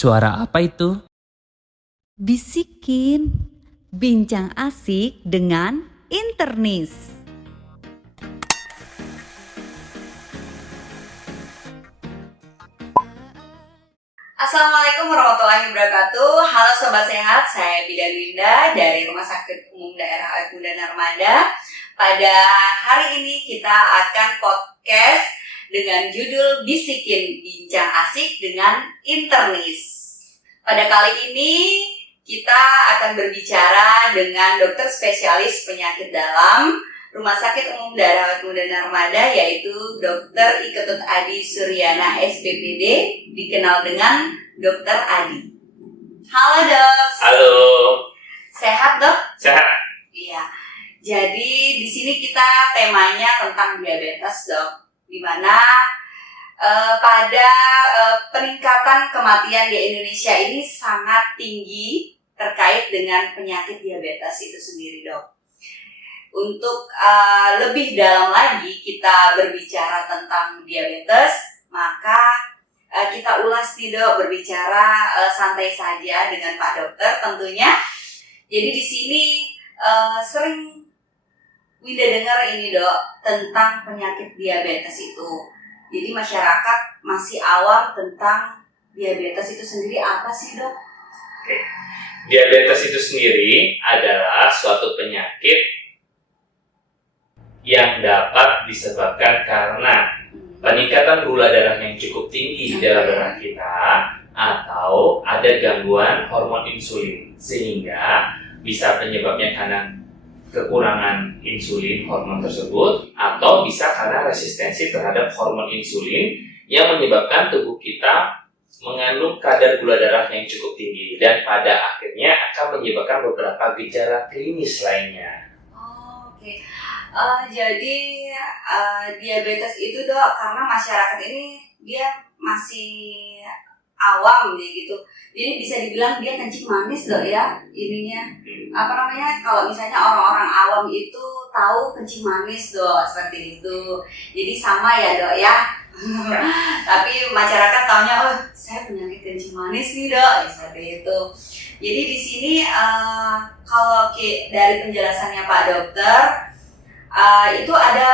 Suara apa itu? Bisikin, bincang asik dengan internis. Assalamualaikum warahmatullahi wabarakatuh. Halo Sobat Sehat, saya Bidan Linda dari Rumah Sakit Umum Daerah Awet Muda Narmada. Pada hari ini kita akan podcast dengan judul Bisikin, Bincang Asik dengan Internis. Pada kali ini kita akan berbicara dengan dokter spesialis penyakit dalam Rumah Sakit Umum Daerah Awet Muda Narmada, yaitu Dr. Iketut Adi Suryana SPPD, dikenal dengan Dr. Adi. Halo dok. Halo. Sehat dok? Sehat. Iya. Jadi di sini kita temanya tentang diabetes dok, di mana pada peningkatan kematian di Indonesia ini sangat tinggi terkait dengan penyakit diabetes itu sendiri dok. Untuk lebih dalam lagi kita berbicara tentang diabetes, maka kita ulas nih dok, berbicara santai saja dengan Pak Dokter tentunya. Jadi di sini sering Winda dengar ini dok tentang penyakit diabetes itu. Jadi masyarakat masih awam tentang diabetes itu sendiri, apa sih dok? Oke. Diabetes itu sendiri adalah suatu penyakit yang dapat disebabkan karena peningkatan gula darah yang cukup tinggi di dalam darah kita atau ada gangguan hormon insulin, sehingga bisa penyebabnya karena kekurangan insulin hormon tersebut, atau bisa karena resistensi terhadap hormon insulin yang menyebabkan tubuh kita mengandung kadar gula darah yang cukup tinggi dan pada akhirnya akan menyebabkan beberapa gejala klinis lainnya. Oke. Jadi diabetes itu dok, karena masyarakat ini dia masih awam gitu. Jadi bisa dibilang dia kencing manis dok ya ininya. Apa namanya, kalau misalnya orang-orang awam itu tahu kencing manis dok, seperti itu. Jadi sama ya dok ya. Tapi masyarakat taunya, oh saya penyakit kencing manis nih dok, seperti itu. Jadi di sini kalau dari penjelasannya Pak Dokter, itu ada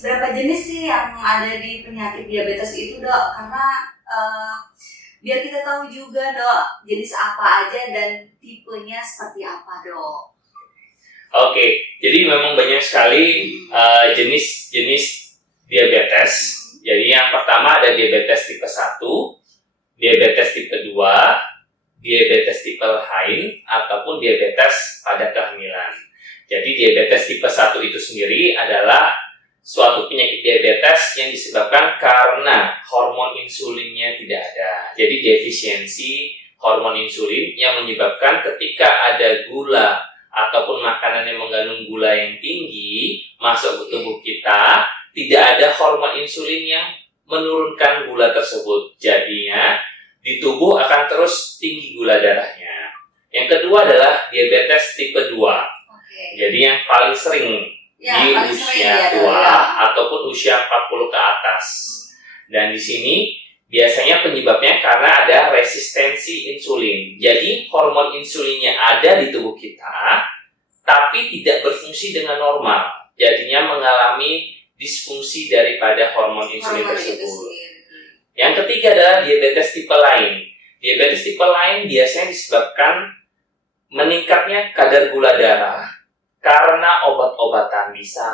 berapa jenis sih yang ada di penyakit diabetes itu dok? Karena biar kita tahu juga dok jenis apa aja dan tipenya seperti apa dok. Oke, jadi memang banyak sekali jenis-jenis diabetes. Jadi yang pertama ada diabetes tipe 1, diabetes tipe 2, diabetes tipe lain, ataupun diabetes pada kehamilan. Jadi diabetes tipe 1 itu sendiri adalah suatu penyakit diabetes yang disebabkan karena hormon insulinnya tidak ada. Jadi defisiensi hormon insulin yang menyebabkan ketika ada gula ataupun makanan yang mengandung gula yang tinggi masuk ke tubuh kita, tidak ada hormon insulin yang menurunkan gula tersebut. Jadinya di tubuh akan terus tinggi gula darahnya. Yang kedua adalah diabetes tipe 2. Jadi yang paling sering di usia tua ataupun usia 40 ke atas. Dan di sini biasanya penyebabnya karena ada resistensi insulin. Jadi hormon insulinnya ada di tubuh kita, tapi tidak berfungsi dengan normal. Jadinya mengalami disfungsi daripada hormon insulin tersebut. Yang ketiga adalah diabetes tipe lain. Diabetes tipe lain biasanya disebabkan meningkatnya kadar gula darah karena obat-obatan, bisa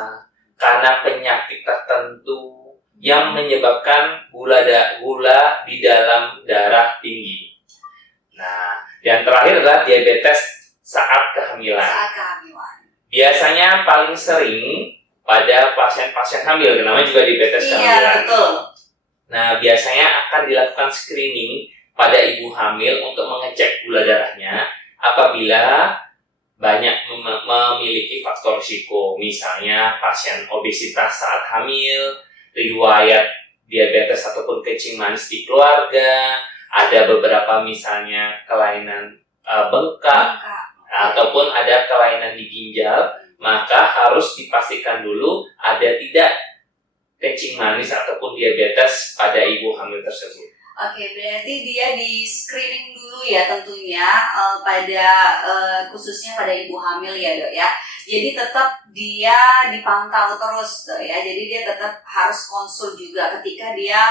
karena penyakit tertentu yang menyebabkan gula di dalam darah tinggi. Nah, yang terakhir adalah diabetes saat kehamilan. Biasanya paling sering pada pasien-pasien hamil, namanya juga diabetes kehamilan. Betul. Nah, biasanya akan dilakukan screening pada ibu hamil untuk mengecek gula darahnya apabila banyak memiliki faktor risiko, misalnya pasien obesitas saat hamil, riwayat diabetes ataupun kencing manis di keluarga, ada beberapa misalnya kelainan bengkak ataupun ada kelainan di ginjal, maka harus dipastikan dulu ada tidak kencing manis ataupun diabetes pada ibu hamil tersebut. Oke, berarti dia di screening dulu ya tentunya pada khususnya pada ibu hamil ya dok ya. Jadi tetap dia dipantau terus dok ya. Jadi dia tetap harus konsul juga ketika dia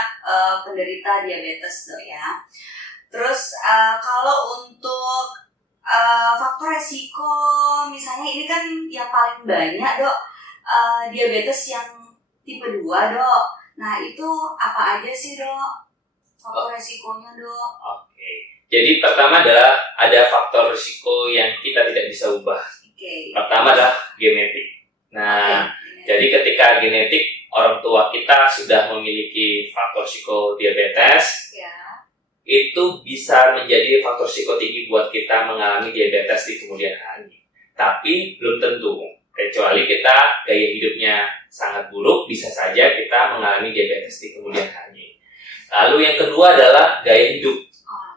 penderita diabetes dok ya. Terus kalau untuk faktor resiko misalnya ini kan yang paling banyak dok diabetes yang tipe 2 dok. Nah itu apa aja sih dok? Faktor resikonya dok. Oke. Jadi pertama adalah ada faktor risiko yang kita tidak bisa ubah. Oke. Pertama adalah genetik. Nah, jadi ketika genetik orang tua kita sudah memiliki faktor risiko diabetes, Ya. itu bisa menjadi faktor risiko tinggi buat kita mengalami diabetes di kemudian hari. Tapi belum tentu. Kecuali kita gaya hidupnya sangat buruk, bisa saja kita mengalami diabetes di kemudian hari. Lalu yang kedua adalah gaya hidup.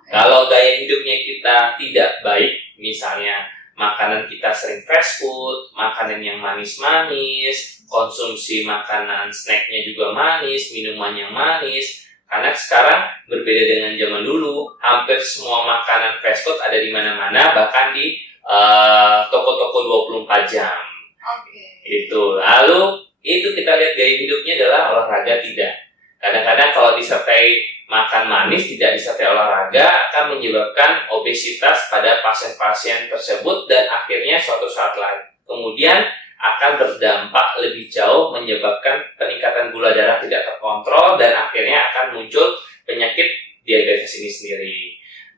Kalau gaya hidupnya kita tidak baik, misalnya makanan kita sering fast food, makanan yang manis-manis, konsumsi makanan snacknya juga manis, minuman yang manis. Karena sekarang berbeda dengan zaman dulu, hampir semua makanan fast food ada di mana-mana, bahkan di toko-toko 24 jam. Itu. Lalu itu kita lihat gaya hidupnya adalah olahraga tidak. Kadang-kadang kalau disertai makan manis, tidak disertai olahraga, akan menyebabkan obesitas pada pasien-pasien tersebut dan akhirnya suatu saat lagi kemudian akan berdampak lebih jauh menyebabkan peningkatan gula darah tidak terkontrol dan akhirnya akan muncul penyakit diabetes ini sendiri.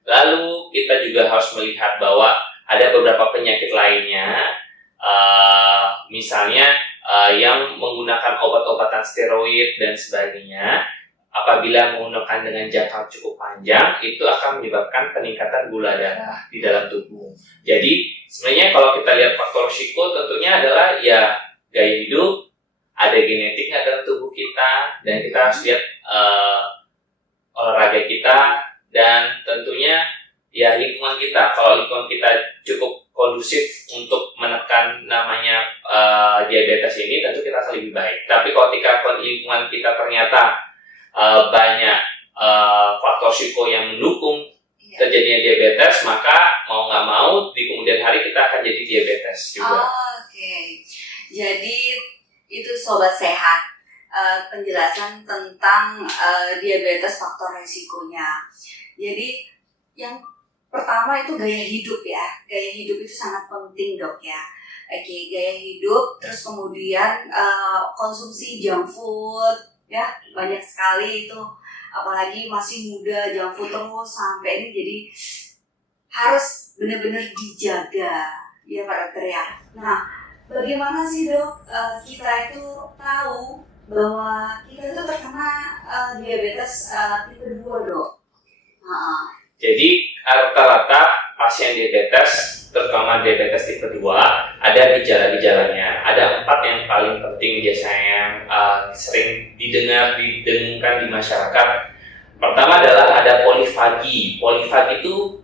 Lalu kita juga harus melihat bahwa ada beberapa penyakit lainnya, misalnya yang menggunakan obat-obatan steroid dan sebagainya. Apabila menggunakan dengan jangka cukup panjang, itu akan menyebabkan peningkatan gula darah di dalam tubuh. Jadi sebenarnya kalau kita lihat faktor risiko tentunya adalah ya gaya hidup, ada genetiknya dalam tubuh kita, dan kita harus lihat olahraga kita, dan tentunya ya lingkungan kita. Kalau lingkungan kita cukup kondusif untuk menekan namanya diabetes ini, tentu kita akan lebih baik. Tapi kalau ketika lingkungan kita ternyata banyak faktor risiko yang mendukung terjadinya diabetes, maka mau nggak mau di kemudian hari kita akan jadi diabetes juga. Oke. Jadi itu sobat sehat, penjelasan tentang diabetes faktor resikonya. Jadi yang pertama itu gaya hidup ya. Gaya hidup itu sangat penting dok ya. Oke, gaya hidup, terus kemudian konsumsi junk food ya, banyak sekali itu, apalagi masih muda junk food terus sampai ini, jadi harus benar-benar dijaga ya Pak Dokter ya. Nah, bagaimana sih dok kita itu tahu bahwa kita itu terkena diabetes tipe 2 dok? Jadi rata-rata pasien diabetes, terutama diabetes tipe 2, ada gejala-gejalanya. Ada 4 yang paling penting biasanya sering didengungkan di masyarakat. Pertama adalah ada polifagi. Polifagi itu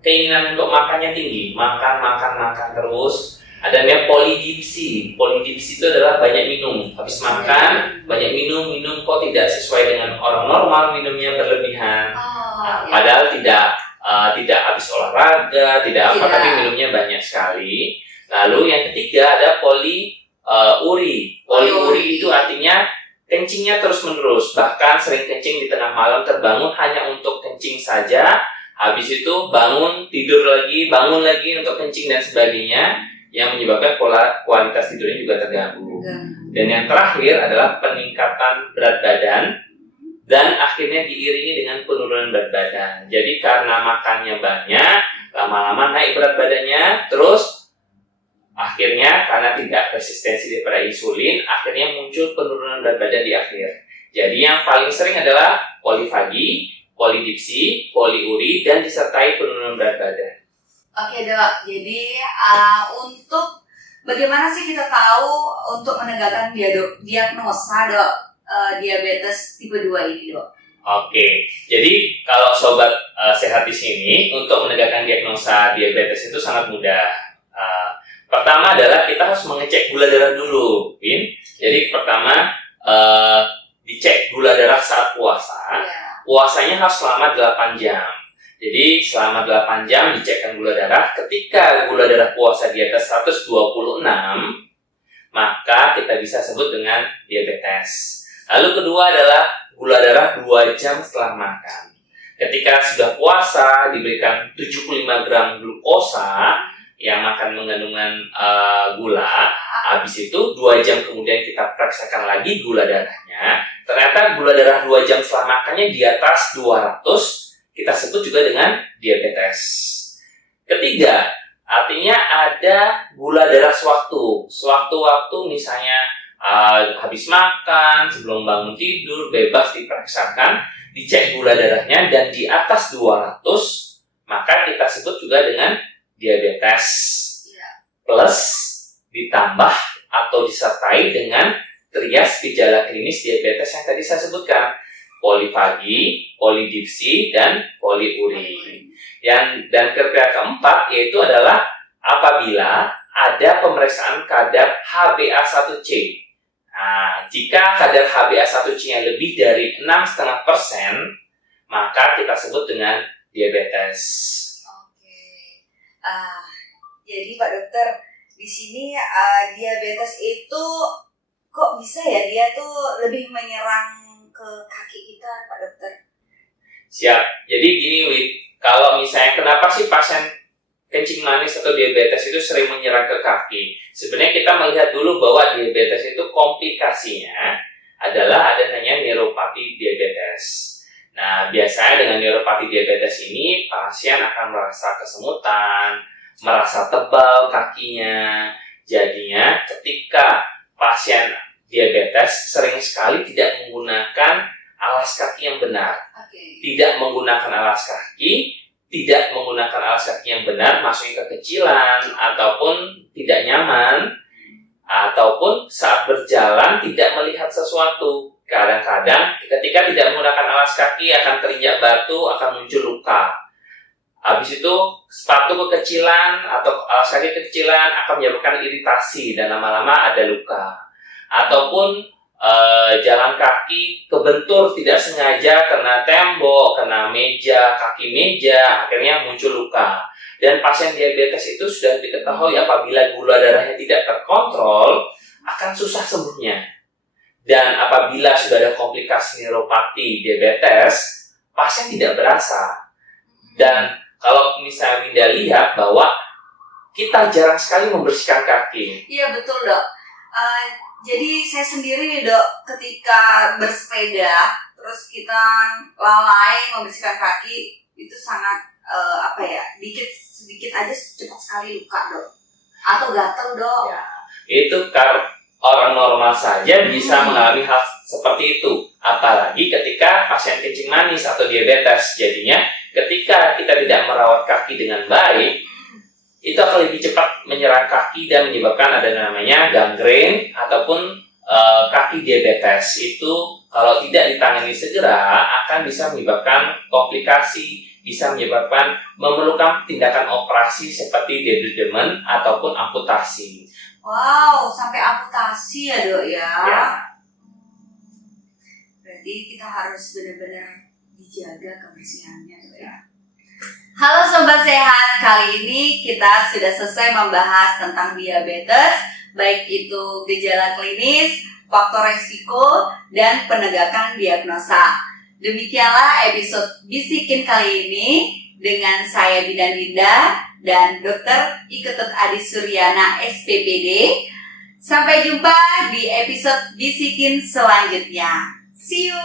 keinginan untuk makannya tinggi, makan terus. Ada namanya polidipsi. Polidipsi itu adalah banyak minum. Habis makan, banyak minum kok tidak sesuai dengan orang normal, minumnya berlebihan. Padahal tidak habis olahraga, tidak apa, tapi minumnya banyak sekali. Lalu yang ketiga ada poliuri. Poliuri itu artinya kencingnya terus-menerus, bahkan sering kencing di tengah malam, terbangun hanya untuk kencing saja. Habis itu bangun, tidur lagi, bangun lagi untuk kencing dan sebagainya, yang menyebabkan kualitas tidurnya juga terganggu. Dan yang terakhir adalah peningkatan berat badan, dan akhirnya diiringi dengan penurunan berat badan. Jadi karena makannya banyak, lama-lama naik berat badannya, terus akhirnya karena tidak resistensi daripada insulin, akhirnya muncul penurunan berat badan di akhir. Jadi yang paling sering adalah polifagi, polidipsi, poliuri, dan disertai penurunan berat badan. Oke dok, jadi untuk bagaimana sih kita tahu untuk menegakkan diagnosa dok diabetes tipe 2 ini dok? Oke, jadi kalau sobat sehat di sini untuk menegakkan diagnosa diabetes itu sangat mudah. Pertama adalah kita harus mengecek gula darah dulu, Win. Jadi pertama dicek gula darah saat puasa. puasanya harus selama 8 jam. Jadi selama 8 jam dicekkan gula darah. Ketika gula darah puasa di atas 126, maka kita bisa sebut dengan diabetes. Lalu kedua adalah gula darah 2 jam setelah makan. Ketika sudah puasa diberikan 75 gram glukosa yang makan mengandungan gula, habis itu 2 jam kemudian kita periksakan lagi gula darahnya. Ternyata gula darah 2 jam setelah makannya di atas 200, kita sebut juga dengan diabetes. Ketiga, artinya ada gula darah sewaktu-waktu misalnya habis makan, sebelum bangun tidur, bebas diperiksakan, dicek gula darahnya dan di atas 200, maka kita sebut juga dengan diabetes. Plus ditambah atau disertai dengan trias gejala klinis diabetes yang tadi saya sebutkan, polifagi, polidipsi, dan poliuri. Dan kriteria keempat yaitu adalah apabila ada pemeriksaan kadar HbA1c. Nah, jika kadar HbA1c-nya lebih dari 6,5%, maka kita sebut dengan diabetes. Jadi Pak Dokter, di sini diabetes itu kok bisa ya dia tuh lebih menyerang ke kaki kita, Pak Dokter? Siap. Jadi gini, Wid, kalau misalnya kenapa sih pasien kencing manis atau diabetes itu sering menyerang ke kaki? Sebenarnya kita melihat dulu bahwa diabetes itu komplikasinya adalah ada namanya neuropati diabetes. Nah, biasanya dengan neuropati diabetes ini pasien akan merasa kesemutan, merasa tebal kakinya. Jadinya ketika pasien diabetes sering sekali tidak menggunakan alas kaki yang benar. Tidak menggunakan alas kaki yang benar, maksudnya kekecilan ataupun tidak nyaman, ataupun saat berjalan tidak melihat sesuatu. Kadang-kadang ketika tidak menggunakan alas kaki akan terinjak batu, akan muncul luka. Habis itu sepatu kekecilan atau alas kaki kekecilan akan menyebabkan iritasi dan lama-lama ada luka. Ataupun jalan kaki kebentur tidak sengaja kena tembok, kena meja, kaki meja, akhirnya muncul luka. Dan pasien diabetes itu sudah diketahui apabila gula darahnya tidak terkontrol akan susah sembuhnya. Dan apabila sudah ada komplikasi neuropati diabetes, pasien tidak berasa. Dan kalau misalnya Winda lihat bahwa kita jarang sekali membersihkan kaki. Iya betul Dok. Jadi saya sendiri nih Dok, ketika bersepeda terus kita lalai membersihkan kaki itu sangat sedikit aja cepat sekali luka Dok, atau gatal Dok. Ya, itu orang normal saja bisa mengalami hal seperti itu, apalagi ketika pasien kencing manis atau diabetes. Jadinya ketika kita tidak merawat kaki dengan baik, itu akan lebih cepat menyerang kaki dan menyebabkan ada namanya gangren ataupun kaki diabetes. Itu kalau tidak ditangani segera akan bisa menyebabkan komplikasi, bisa menyebabkan memerlukan tindakan operasi seperti debridement ataupun amputasi. Wow, sampai amputasi ya Dok ya? Ya. Berarti kita harus benar-benar dijaga kebersihannya Dok ya. Halo Sobat Sehat, kali ini kita sudah selesai membahas tentang diabetes, baik itu gejala klinis, faktor resiko, dan penegakan diagnosa. Demikianlah episode Bisikin kali ini dengan saya Bidan Dinda dan Dr. Iketut Adi Suryana SPPD. Sampai jumpa di episode Bisikin selanjutnya. See you!